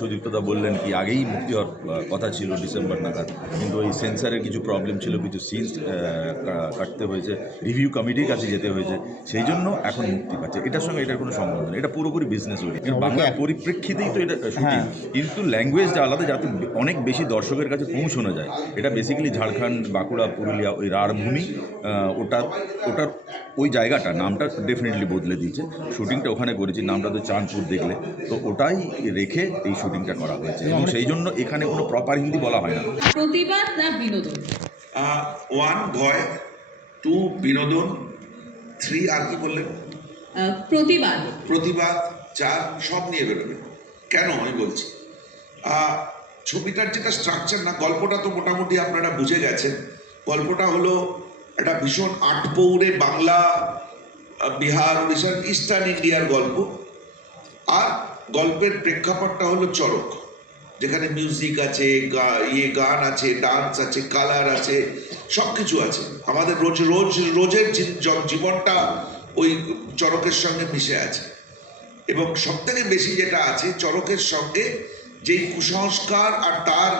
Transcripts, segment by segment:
সুদীপ্তদা বললেন কি আগেই মুক্তি হওয়ার কথা ছিল ডিসেম্বর নাগাদ, কিন্তু ওই সেন্সারের কিছু প্রবলেম ছিল, কিছু সিনস কাটতে হয়েছে, রিভিউ কমিটির কাছে যেতে হয়েছে, সেই জন্য এখন মুক্তি পাচ্ছে। এটার সঙ্গে এটার কোনো সম্বন্ধ নেই, এটা পুরোপুরি বিজনেস ওরিয়েন্টেড। বাংলার পরিপ্রেক্ষিতেই তো এটা শুটিং, কিন্তু ল্যাঙ্গুয়েজটা আলাদা, যাতে অনেক বেশি দর্শকের কাছে পৌঁছানো যায়। এটা বেসিক্যালি ঝাড়খণ্ড, বাঁকুড়া, পুরুলিয়া, ওই রাঢ়ভূমি, ওটার ওই জায়গাটা নামটা ডেফিনেটলি বদলে দিয়েছে। শুটিংটা ওখানে করেছি, নামটা তো চাঁদপুর দেখলে, তো ওটাই রেখে এই শুটিংটা করা হয়েছে, এবং সেই জন্য এখানে কোনো প্রপার হিন্দি বলা হয় না। প্রতিবাদ না বিনোদন? 1 ভয়, 2 বিনোদন, 3 আর কি বললেন? প্রতিবাদ। 4 সব নিয়ে বেরোবে। কেন আমি বলছি, ছবিটার যেটা স্ট্রাকচার না, গল্পটা তো মোটামুটি আপনারা বুঝে গেছেন। গল্পটা হলো একটা ভীষণ আটপৌরে বাংলা, বিহার, উড়িষ্যার, ইস্টার্ন ইন্ডিয়ার গল্প। আর গল্পের প্রেক্ষাপটটা হলো চরক, যেখানে মিউজিক আছে, গান আছে, ডান্স আছে, কালার আছে, সব কিছু আছে। আমাদের রোজের জীবনটা ওই চরকের সঙ্গে মিশে আছে। এবং সব থেকে বেশি যেটা আছে চরকের সঙ্গে, যেই কুসংস্কার আর তার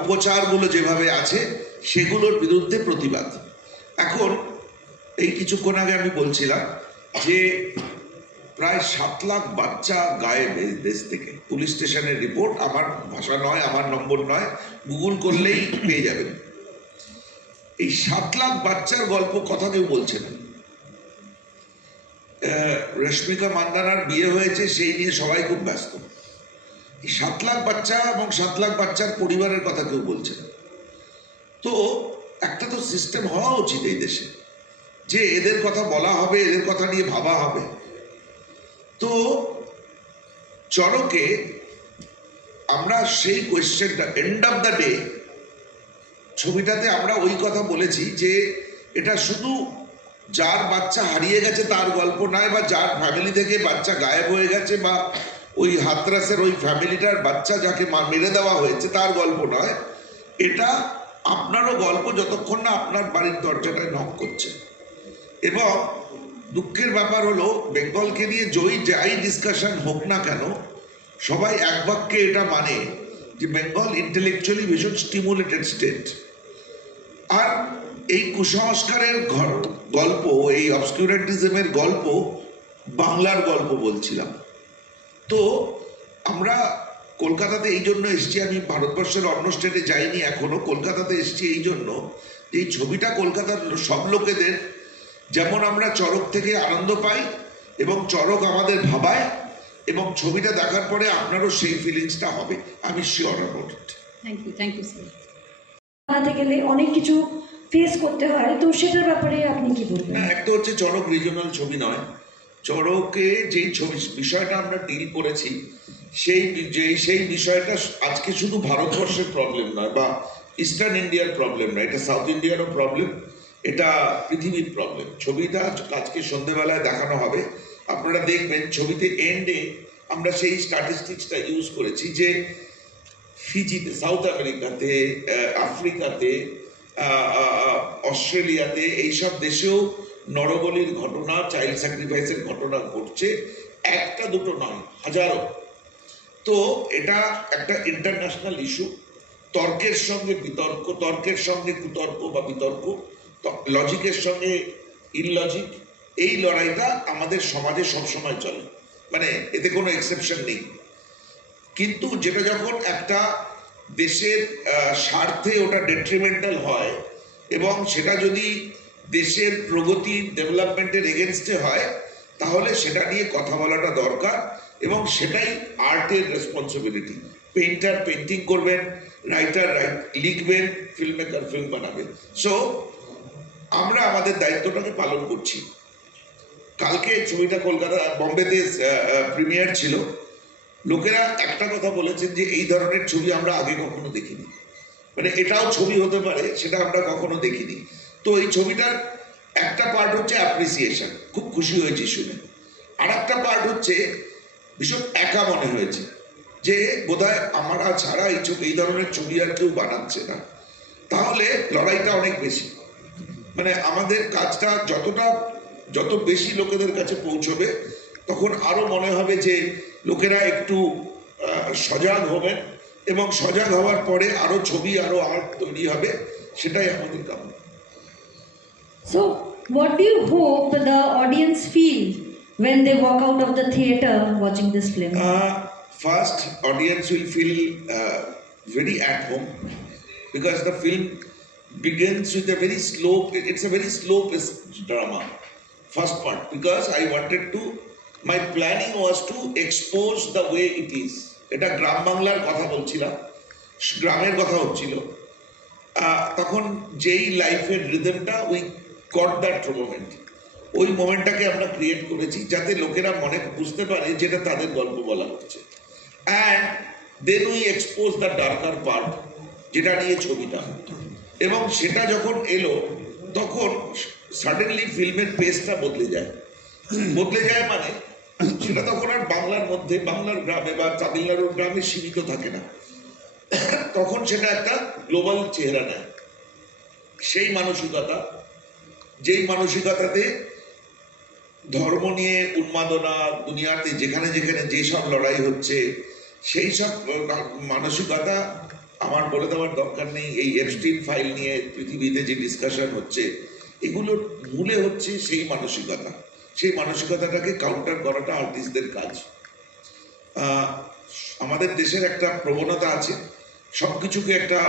উপচারগুলো যেভাবে আছে, সেগুলোর বিরুদ্ধে প্রতিবাদ। এখন এই কিছুক্ষণ আগে আমি বলছিলাম যে প্রায় 7 লাখ বাচ্চা গায়েব এই দেশ থেকে। পুলিশ স্টেশনের রিপোর্ট, আমার ভাষা নয়, আমার নম্বর নয়, গুগল করলেই পেয়ে যাবেন। এই 7 লাখ বাচ্চার গল্প কথা কেউ বলছে না। রশ্মিকা মান্দানার বিয়ে হয়েছে, সেই নিয়ে সবাই খুব ব্যস্ত। এই 7 লাখ বাচ্চা এবং 7 লাখ বাচ্চার পরিবারের কথা কেউ বলছে না। তো একটা তো সিস্টেম হওয়া উচিত এই দেশে, যে এদের কথা বলা হবে, এদের কথা নিয়ে ভাবা হবে। তো চরকে আমরা সেই কোয়েশ্চেনটা, এন্ড অফ দ্য ডে ছবিটাতে আমরা ওই কথা বলেছি যে এটা শুধু যার বাচ্চা হারিয়ে গেছে তার গল্প নয়, বা যার ফ্যামিলি থেকে বাচ্চা গায়েব হয়ে গেছে, বা ওই হাতরাসের ওই ফ্যামিলিটার বাচ্চা যাকে মেরে দেওয়া হয়েছে তার গল্প নয়। এটা আপনারও গল্প, যতক্ষণ না আপনার বাড়ির দরজাটায় নক করছে। এবং দুঃখের ব্যাপার হলো, বেঙ্গলকে নিয়ে যাই ডিসকাশন হোক না কেন, সবাই এক বাক্যে এটা মানে যে বেঙ্গল ইন্টেলেকচুয়ালি ভীষণ স্টিমুলেটেড স্টেট। আর এই কুসংস্কারের গল্প, এই অবস্কিউরেন্টিজমের গল্প, বাংলার গল্প বলছিলাম। তো আমরা কলকাতাতে এই জন্য এসছি, আমি ভারতবর্ষের অন্য স্টেটে যাইনি এখনো, কলকাতাতে এসছি এই জন্য যে এই ছবিটা কলকাতার সব লোকেদের, যেমন আমরা চরক থেকে আনন্দ পাই এবং চরক আমাদের ভাবায়, এবং ছবিটা দেখার পরে আপনারও সেই ফিলিংসটা হবে, আমি sure about it. Thank you sir. বানাতে গেলে অনেক কিছু ফেস করতে হয়, তো সেটার ব্যাপারে আপনি কি বলবেন? না, একটা হচ্ছে চরক রিজনাল ছবি নয়। চরকে যেই ছবি বিষয়টা আমরা ডিল করেছি, সেই বিষয়টা আজকে শুধু ভারতবর্ষের প্রবলেম নয়, বা ইস্টার্ন ইন্ডিয়ার প্রবলেম নয়, এটা সাউথ ইন্ডিয়ারও প্রবলেম, এটা পৃথিবীর প্রবলেম। ছবিটা আজকে সন্ধ্যেবেলায় দেখানো হবে, আপনারা দেখবেন। ছবিতে এন্ডে আমরা সেই স্ট্যাটিস্টিক্সটা ইউজ করেছি যে ফিজিতে, সাউথ আমেরিকাতে, আফ্রিকাতে, অস্ট্রেলিয়াতে, এইসব দেশেও নরবলির ঘটনা, চাইল্ড স্যাক্রিফাইসের ঘটনা ঘটছে, একটা দুটো নয়, হাজারো। তো এটা একটা ইন্টারন্যাশনাল ইস্যু। তর্কের সঙ্গে বিতর্ক, তর্কের সঙ্গে কুতর্ক বা বিতর্ক, লজিকের সঙ্গে ইনলজিক, এই লড়াইটা আমাদের সমাজে সবসময় চলে, মানে এতে কোনো এক্সেপশন নেই। কিন্তু যেটা যখন একটা দেশের স্বার্থে ওটা ডেট্রিমেন্টাল হয়, এবং সেটা যদি দেশের প্রগতি, ডেভেলপমেন্টের এগেনস্টে হয়, তাহলে সেটা নিয়ে কথা বলাটা দরকার। এবং সেটাই আর্টের রেসপন্সিবিলিটি। পেইন্টার পেইন্টিং করবেন, রাইটার লিখবেন, ফিল্ম মেকার ফিল্ম বানাবেন। সো আমরা আমাদের দায়িত্বটাকে পালন করছি। কালকে ছবিটা কলকাতা, বম্বেতে প্রিমিয়ার ছিল। লোকেরা একটা কথা বলেছেন যে এই ধরনের ছবি আমরা আগে কখনো দেখিনি, মানে এটাও ছবি হতে পারে, সেটা আমরা কখনো দেখিনি। তো এই ছবিটার একটা পার্ট হচ্ছে অ্যাপ্রিসিয়েশন, খুব খুশি হয়েছি শুনে। আর একটা পার্ট হচ্ছে ভীষণ একা মনে হয়েছে, যে বোধহয় আমরা ছাড়া এই ধরনের ছবি আর কেউ বানাচ্ছে না। তাহলে লড়াইটা অনেক বেশি, মানে আমাদের কাজটা যত বেশি লোকেদের কাছে পৌঁছবে, তখন আরো মনে হবে যে লোকেরা একটু সজাগ হবেন এবং সজাগ হওয়ার পরে আরো ছবি আরো আর্ট তৈরি হবে, সেটাই আমাদের কাম্য। So, what do you hope the audience feel when they walk out of the theater watching this film? First, audience will feel very at home because the film begins with a very slow. It's a very slow-paced drama. First part, because I wanted to. My planning was to expose the way it is. এটা গ্রাম বাংলার কথা বলছিলাম, গ্রামের কথা হচ্ছিল। তখন যেই লাইফের রিদমটা উই গট দ্যাট মোমেন্ট, ওই মোমেন্টটাকে আমরা ক্রিয়েট করেছি যাতে লোকেরা মনে বুঝতে পারে যেটা তাদের গল্প বলা হচ্ছে। And then we expose the darker part, যেটা নিয়ে ছবিটা, এবং সেটা যখন এলো তখন সাডেনলি ফিল্মের পেসটা বদলে যায়। বদলে যায় মানে সেটা তখন আর বাংলার মধ্যে, বাংলার গ্রামে বা তামিলনাড়ুর গ্রামে সীমিত থাকে না, তখন সেটা একটা গ্লোবাল চেহারা নেয়। সেই মানসিকতা, যেই মানসিকতাতে ধর্ম নিয়ে উন্মাদনা, দুনিয়াতে যেখানে যেখানে যেসব লড়াই হচ্ছে সেই সব মানসিকতা আমার বলে দেওয়ার দরকার নেই। এই এপস্টিন ফাইল নিয়ে পৃথিবীতে যে ডিসকাশন হচ্ছে, এগুলোর মূলে হচ্ছে সেই মানসিকতা। সেই মানসিকতাটাকে কাউন্টার করাটা আর্টিস্টদের কাজ। আমাদের দেশের একটা প্রবণতা আছে সবকিছুকে একটা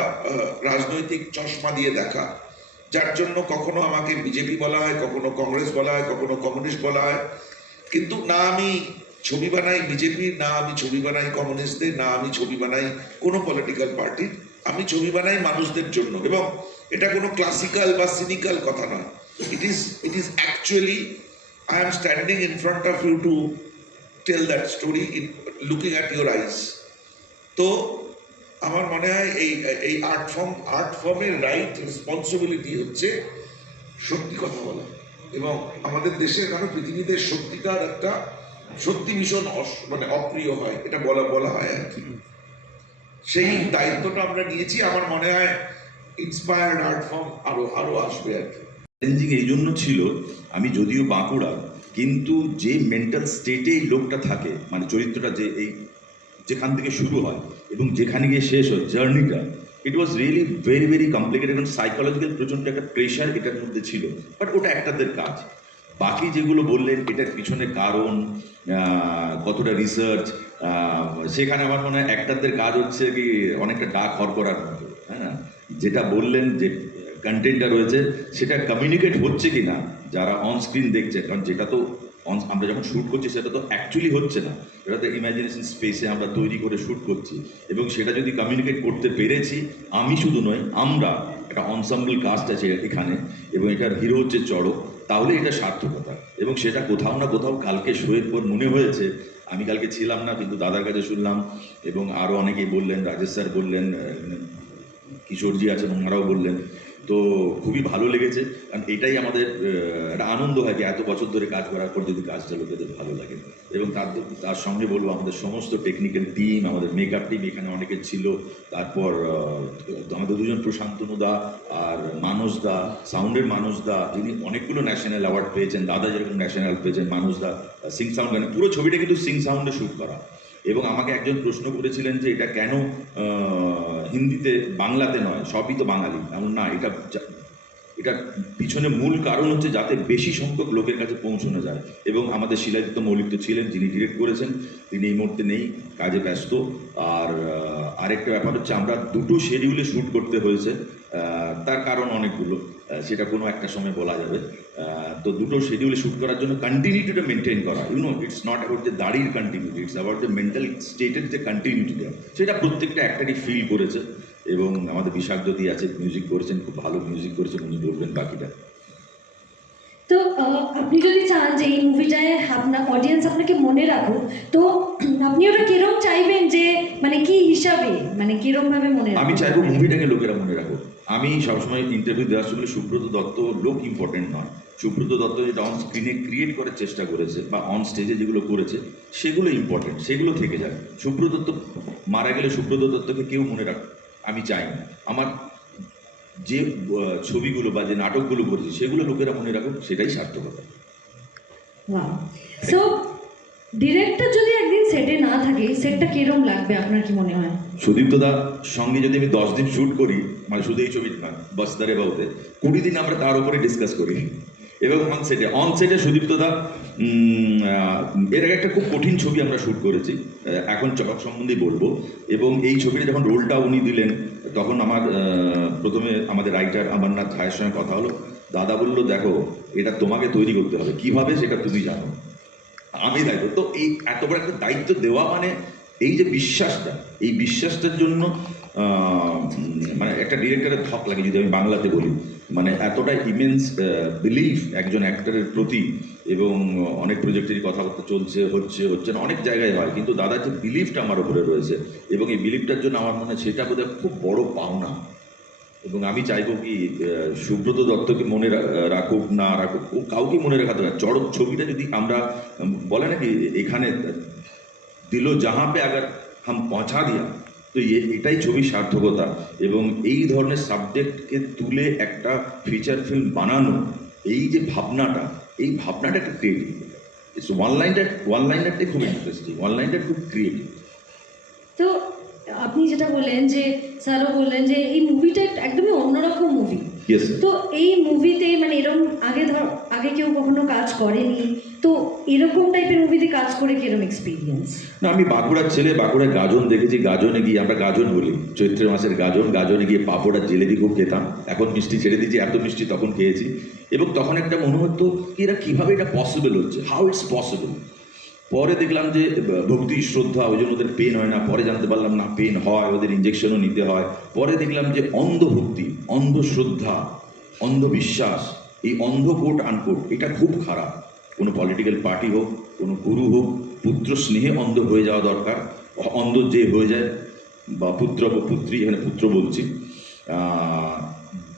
রাজনৈতিক চশমা দিয়ে দেখা, যার জন্য কখনো আমাকে বিজেপি বলা হয়, কখনো কংগ্রেস বলা হয়, কখনো কমিউনিস্ট বলা হয়। কিন্তু না আমি ছবি বানাই বিজেপির, না আমি ছবি বানাই কমিউনিস্টদের, না আমি ছবি বানাই কোনো পলিটিক্যাল পার্টির। আমি ছবি বানাই মানুষদের জন্য, এবং এটা কোনো ক্লাসিক্যাল বা সিনিক্যাল কথা নয়। It is actually I am standing in front of you to tell that story in looking at your eyes. তো আমার মনে হয় এই আর্ট ফর্মের রাইট রেসপন্সিবিলিটি হচ্ছে সত্যি কথা বলা, এবং আমাদের দেশের কারণ পৃথিবীতে সত্যিটার একটা সত্যি ভীষণ মানে অপ্রিয় হয়, এটা বলা হয় আর কি। সেই দায়িত্বটা আমরা নিয়েছি। আমার মনে হয় ইন্সপায়ার্ড আর্ট ফর্ম আরো আসবে আর কি। চ্যালেঞ্জিং এই জন্য ছিল, আমি যদিও বাঁকুড়া, কিন্তু যে মেন্টাল স্টেটে এই লোকটা থাকে, মানে চরিত্রটা যে এই যেখান থেকে শুরু হয় এবং যেখানে গিয়ে শেষ হয়, জার্নিটা, it was really very very complicated, এবং সাইকোলজিক্যাল প্রচণ্ড একটা প্রেশার এটার মধ্যে ছিল। বাট ওটা একটাদের কাজ। বাকি যেগুলো বললেন এটার পিছনে কারণ, কতটা রিসার্চ, সেখানে আমার মনে হয় একটাদের কাজ হচ্ছে কি অনেকটা ডাক হর করার মতো, হ্যাঁ। যেটা বললেন যে কন্টেন্টটা রয়েছে সেটা কমিউনিকেট হচ্ছে কি না যারা অন স্ক্রিন দেখছে, কারণ যেটা তো আমরা যখন শ্যুট করছি সেটা তো অ্যাকচুয়ালি হচ্ছে না, এটা তো ইমাজিনেশন স্পেসে আমরা তৈরি করে শ্যুট করছি, এবং সেটা যদি কমিউনিকেট করতে পেরেছি, আমি শুধু নয় আমরা, একটা অনসাম্বল কাস্ট আছে এখানে, এবং এটার হিরো হচ্ছে চড়ক, তাহলে এটা সার্থকতা। এবং সেটা কোথাও না কোথাও কালকে শোয়ের পর মনে হয়েছে, আমি কালকে ছিলাম না কিন্তু দাদার কাছে শুনলাম, এবং আরও অনেকেই বললেন, রাজেশ স্যার বললেন, কিশোরজি আছেন ওনারাও বললেন, তো খুবই ভালো লেগেছে। কারণ এটাই আমাদের একটা আনন্দ হয় যে এত বছর ধরে কাজ করার পর যদি কাজটা লোকেদের ভালো লাগে। এবং তার সঙ্গে বলবো আমাদের সমস্ত টেকনিক্যাল টিম, আমাদের মেকআপ টিম এখানে অনেকে ছিল, তারপর আমাদের দুজন প্রশান্তনুদা আর মানসদা, সাউন্ডের মানসদা, যিনি অনেকগুলো ন্যাশনাল অ্যাওয়ার্ড পেয়েছেন, দাদা যেরকম ন্যাশনাল পেয়েছেন, মানসদা সিং সাউন্ড, মানে পুরো ছবিটা কিন্তু সিং সাউন্ডে শ্যুট করা। এবং আমাকে একজন প্রশ্ন করেছিলেন যে এটা কেন হিন্দিতে বাংলাতে নয়, সবই তো বাঙালি। এমন না, এটার পিছনে মূল কারণ হচ্ছে যাতে বেশি সংখ্যক লোকের কাছে পৌঁছানো যায়। এবং আমাদের শিলাজিৎ মৌলিক তো ছিলেন, যিনি ডিরেক্ট করেছেন, তিনি এই মুহূর্তে নেই, কাজে ব্যস্ত। আর আরেকটা ব্যাপার হচ্ছে আমরা দুটো শিডিউলে শ্যুট করতে হয়েছে, তার কারণ অনেকগুলো, সেটা কোনো একটা সময় বলা যাবে। তো দুটো শিডিউলে শ্যুট করার জন্য কন্টিনিউটিটা মেনটেন করা, ইটস নট অ্যাবাউট যে দাড়ির continuity, it's about the mental স্টেটের যে কন্টিনিউটিটা, সেটা প্রত্যেকটা অ্যাক্টারই ফিল করেছে। এবং আমাদের বিশাখজ্যোতি আছে, মিউজিক করেছেন, খুব ভালো মিউজিক করেছেন, উনি বলবেন বাকিটা। তো আপনি যদি চান যে এই মুভিটায় আপনার অডিয়েন্স আপনাকে মনে রাখুক, তো আপনি ওটা কিরকম চাইবেন, যে মানে কি হিসাবে, মানে কিরকম ভাবে মনে রাখবেন? আমি চাইবো মুভিটাকে লোকেরা মনে রাখুক। আমি সবসময় ইন্টারভিউ দেওয়ার সময় সুব্রত দত্ত লোক ইম্পর্টেন্ট নয়, সুব্রত দত্ত যেটা অন স্ক্রিনে ক্রিয়েট করার চেষ্টা করেছে বা অন স্টেজে যেগুলো করেছে সেগুলো ইম্পর্টেন্ট, সেগুলো থেকে যায়। সুব্রত দত্ত মারা গেলে সুব্রত দত্তকে কেউ মনে রাখ আমি চাই না। আমার যে ছবিগুলো বা যে নাটকগুলো করেছি সেগুলো লোকেরা মনে রাখুক, সেটাই সার্থকতা। Wow. So, ডিরেক্টর যদি একদিন সেটে না থাকে সেটটা কিরম লাগবে আপনার কি মনে হয়? সুদীপ্ত দার সঙ্গে যদি আমি 10 দিন শ্যুট করি, মানে শুধু এই ছবির না, বস্তারে বাউতে 20 দিন আমরা তার উপরে ডিসকাস করি। এবং অন সেটে সুদীপ্ত দা এর আগে একটা খুব কঠিন ছবি আমরা শ্যুট করেছি, এখন চড়ক সম্বন্ধেই বলবো। এবং এই ছবিটা যখন রোলটা উনি দিলেন, তখন আমার প্রথমে আমাদের রাইটার অমরনাথ ভাইয়ের সঙ্গে কথা হলো। দাদা বললো, দেখো এটা তোমাকে তৈরি করতে হবে, কিভাবে সেটা তুমি জানো, আমি দায়িত্ব তো এই এত বড় একটা দায়িত্ব দেওয়া, মানে এই যে বিশ্বাসটা, এই বিশ্বাসটার জন্য মানে একটা ডিরেক্টরের ধক লাগে, যদি আমি বাংলাতে বলি। মানে এতটা ইমেন্স বিলিফ একজন অ্যাক্টরের প্রতি। এবং অনেক প্রজেক্টেরই কথাবার্তা হচ্ছে না, অনেক জায়গায় হয়, কিন্তু দাদার যে বিলিফটা আমার উপরে রয়েছে, এবং এই বিলিফটার জন্য আমার মনে হয় সেটা বোধহয় খুব বড় পাওনা। এবং আমি চাইবো কি সুব্রত দত্তকে মনে রাখুক না রাখুক, ও কাউকে মনে রাখাতে হবে। চড়ক ছবিটা যদি আমরা বলে নাকি এখানে দিল জাহাঁ পে আগার হাম পৌঁছা দিয়া, তো এটাই ছবির সার্থকতা। এবং এই ধরনের সাবজেক্টকে তুলে একটা ফিচার ফিল্ম বানানো, এই যে ভাবনাটা, এই ভাবনাটা একটা ক্রিয়েটিভ। ওয়ান লাইনারটাই খুব ইন্টারেস্টিং, ওয়ান লাইনারটা খুব ক্রিয়েটিভ। তো আপনি যেটা বললেন যে স্যারও বললেন যে এই মুভিটা একদমই অন্যরকম মুভি। ইয়েস। তো এই মুভিতে মানে এরকম আগে কেউ কখনো কাজ করেনি, তো এরকম টাইপের মুভিতে কাজ করে কিরকম এক্সপিরিয়েন্স? না, আমি বাঁকুড়ার ছেলে, বাঁকুড়ায় গাজন দেখেছি। গাজনে গিয়ে, আমরা গাজন বলি, চৈত্র মাসের গাজন, গাজনে গিয়ে পাঁপড় আর জিলেবি খুব খেতাম। এখন মিষ্টি ছেড়ে দিয়েছি, এত মিষ্টি তখন খেয়েছি। এবং তখন একটা মনে হতো কি এরা কীভাবে এটা পসিবল হচ্ছে, হাউ ইটস পসিবল। পরে দেখলাম যে ভক্তি শ্রদ্ধা, ওই জন্য ওদের পেন হয় না। পরে জানতে পারলাম না, পেন হয়, ওদের ইঞ্জেকশনও নিতে হয়। পরে দেখলাম যে অন্ধভক্তি, অন্ধশ্রদ্ধা, অন্ধবিশ্বাস, এই অন্ধ কোট আনকোট, এটা খুব খারাপ। কোনো পলিটিক্যাল পার্টি হোক, কোনো গুরু হোক, পুত্র স্নেহে অন্ধ হয়ে যাওয়া দরকার। অন্ধ যে হয়ে যায়, বা পুত্র বা পুত্রী, এখানে পুত্র বলছি,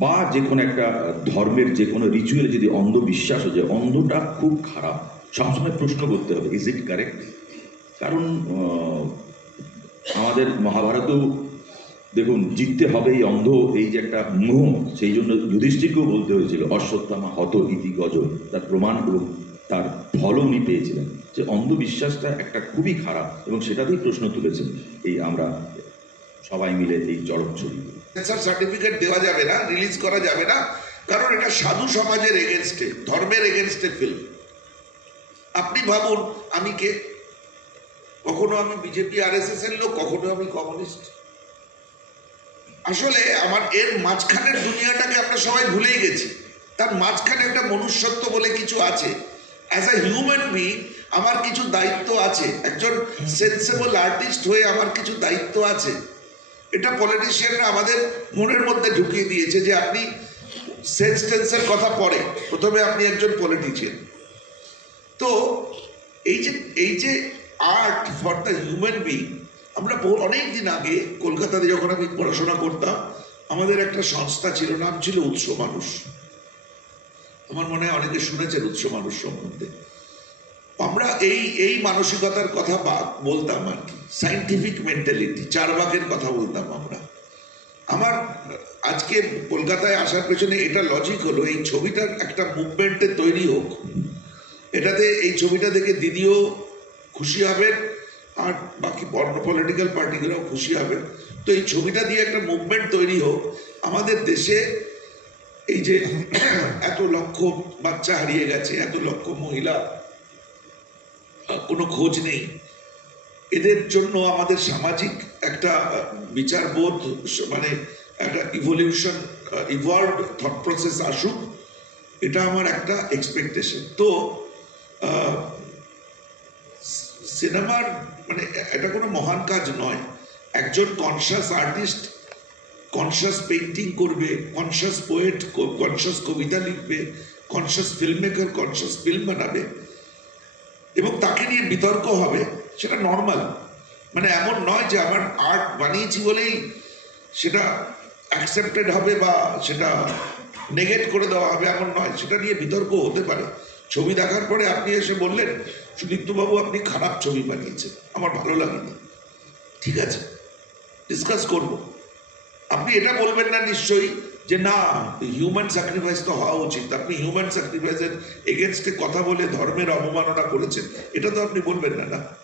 বা যে কোনো একটা ধর্মের যে কোনো রিচুয়াল যদি অন্ধবিশ্বাস হয়ে যায়, অন্ধটা খুব খারাপ। সবসময় প্রশ্ন করতে হবে, ইজ ইট কারেক্ট? কারণ আমাদের মহাভারতেও দেখুন, জিততে হবে এই অন্ধ, এই যে একটা মোহ, সেই জন্য যুধিষ্ঠিরকেও বলতে হয়েছিল অশ্বত্থামা হত ইতি গজ, তার প্রমাণ এবং তার ফলও উনি পেয়েছিলেন যে অন্ধবিশ্বাসটা একটা খুবই খারাপ। এবং সেটাতেই প্রশ্ন তুলেছেন এই আমরা সবাই মিলে এই চড়ক ছবি। সেন্সর সার্টিফিকেট দেওয়া যাবে না, রিলিজ করা যাবে না, কারণ এটা সাধু সমাজের এগেনস্টে, ধর্মের এগেনস্টে ফিল্ম। আপনি ভাবুন, আমি কে? কখনো আমি বিজেপি আরএসএস এর লোক, কখনো আমি কমিউনিস্ট। আসলে আমার এর মাঝখানের দুনিয়াটাকে আমরা সবাই ভুলেই গেছি। তার মাঝখানে একটা মনুষ্যত্ব বলে কিছু আছে। অ্যাজ এ হিউম্যান বিং আমার কিছু দায়িত্ব আছে, একজন সেন্সেবল আর্টিস্ট হয়ে আমার কিছু দায়িত্ব আছে। এটা পলিটিশিয়ানরা আমাদের মনের মধ্যে ঢুকিয়ে দিয়েছে যে আপনি সেন্স টেন্সের কথা পরে, প্রথমে আপনি একজন পলিটিশিয়ান। তো এই যে art for the human being, আমরা অনেক দিন আগে কলকাতাতে যখন আমি পড়াশোনা করতাম, আমাদের একটা সংস্থা ছিল, নাম ছিল উৎস মানুষ। আমার মনে হয় অনেকে শুনেছেন উৎস মানুষ সম্বন্ধে। আমরা এই মানসিকতার কথা বলতাম আর কি, সাইন্টিফিক মেন্টালিটি, চারবাকের কথা বলতাম আমরা। আমার আজকে কলকাতায় আসার পেছনে এটা লজিক হলো, এই ছবিটার একটা মুভমেন্টে তৈরি হোক। এটাতে এই ছবিটা দেখে দিদিও খুশি হবেন, আর বাকি অন্য পলিটিক্যাল পার্টিগুলোও খুশি হবেন। তো এই ছবিটা দিয়ে একটা মুভমেন্ট তৈরি হোক আমাদের দেশে। এই যে এত লক্ষ বাচ্চা হারিয়ে গেছে, এত লক্ষ মহিলা, কোনো খোঁজ নেই, এদের জন্য আমাদের সামাজিক একটা বিচারবোধ, মানে একটা ইভলভড থট প্রসেস আসুক, এটা আমার একটা এক্সপেকটেশন। তো সিনেমার মানে এটা কোনো মহান কাজ নয়। একজন কনসাস আর্টিস্ট কনসাস পেইন্টিং করবে, কনসাস পোয়েট কনসাস কবিতা লিখবে, conscious film maker conscious film বানাবে, এবং তাকে নিয়ে বিতর্ক হবে, সেটা নর্মাল। মানে এমন নয় যে আমার আর্ট বানিয়েছি বলেই সেটা অ্যাকসেপ্টেড হবে বা সেটা নেগেট করে দেওয়া হবে, এমন নয়। সেটা নিয়ে বিতর্ক হতে পারে। ছবি দেখার পরে আপনি এসে বললেন, সুদীপ্তবাবু আপনি খারাপ ছবি বানিয়েছেন, আমার ভালো লাগেনি, ঠিক আছে, ডিসকাস করব। আপনি এটা বলবেন না নিশ্চয়ই যে না হিউম্যান স্যাক্রিফাইস তো হওয়া উচিত, আপনি হিউম্যান স্যাক্রিফাইসের এগেনস্টে কথা বলে ধর্মের অবমাননা করেছেন, এটা তো আপনি বলবেন না।